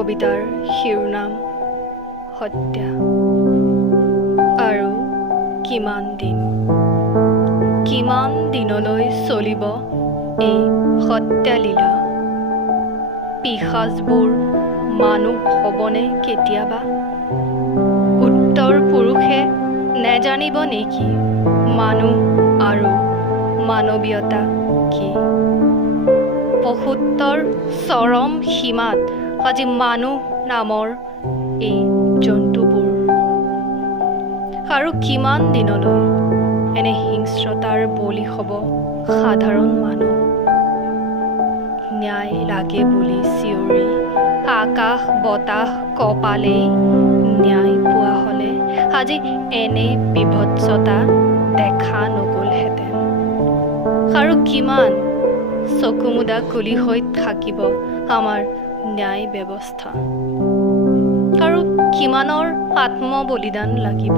কবিতাৰ শিৰোনাম হত্যা। আৰু কিমান দিনলৈ চলিব এই হত্যালীলা? পিশাচবোৰ মানুহ হ'বনে কেতিয়াবা? উত্তৰ পুৰুষে নেজানিব নেকি মানুহ আৰু মানৱীয়তা কি? পশুত্বৰ চৰম সীমাত আজি মানুহ নামৰ এই জন্তুবোৰ। আৰু কিমান দিনলৈ এনে হিংস্ৰতাৰ বলি হ'ব সাধাৰণ মানুহ? ন্যায় লাগে বুলি চিঞৰি আকাশ বতাহ কপালেই ন্যায় পোৱা হ'লে আজি এনে বিভৎসতা দেখা নগ'লহেঁতেন। আৰু কিমান চকুমুদা কুলি হৈ থাকিব আমাৰ ন্যায় ব্যৱস্থা? আৰু কিমানৰ আত্মবলিদান লাগিব?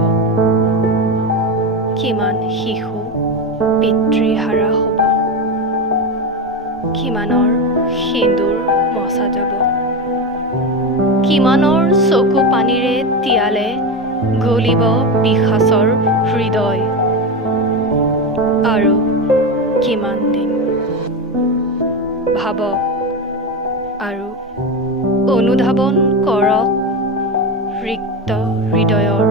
কিমান শিশু পিতৃহাৰা হ'ব? কিমানৰ সেন্দুৰ মচা যাব? কিমানৰ চকু পানীৰে তিয়ালে গলিব পিশাচৰ হৃদয়? আৰু কিমান দিন? ভাবক আৰু অনুধাৱন কৰক ৰিক্ত হৃদয়ৰ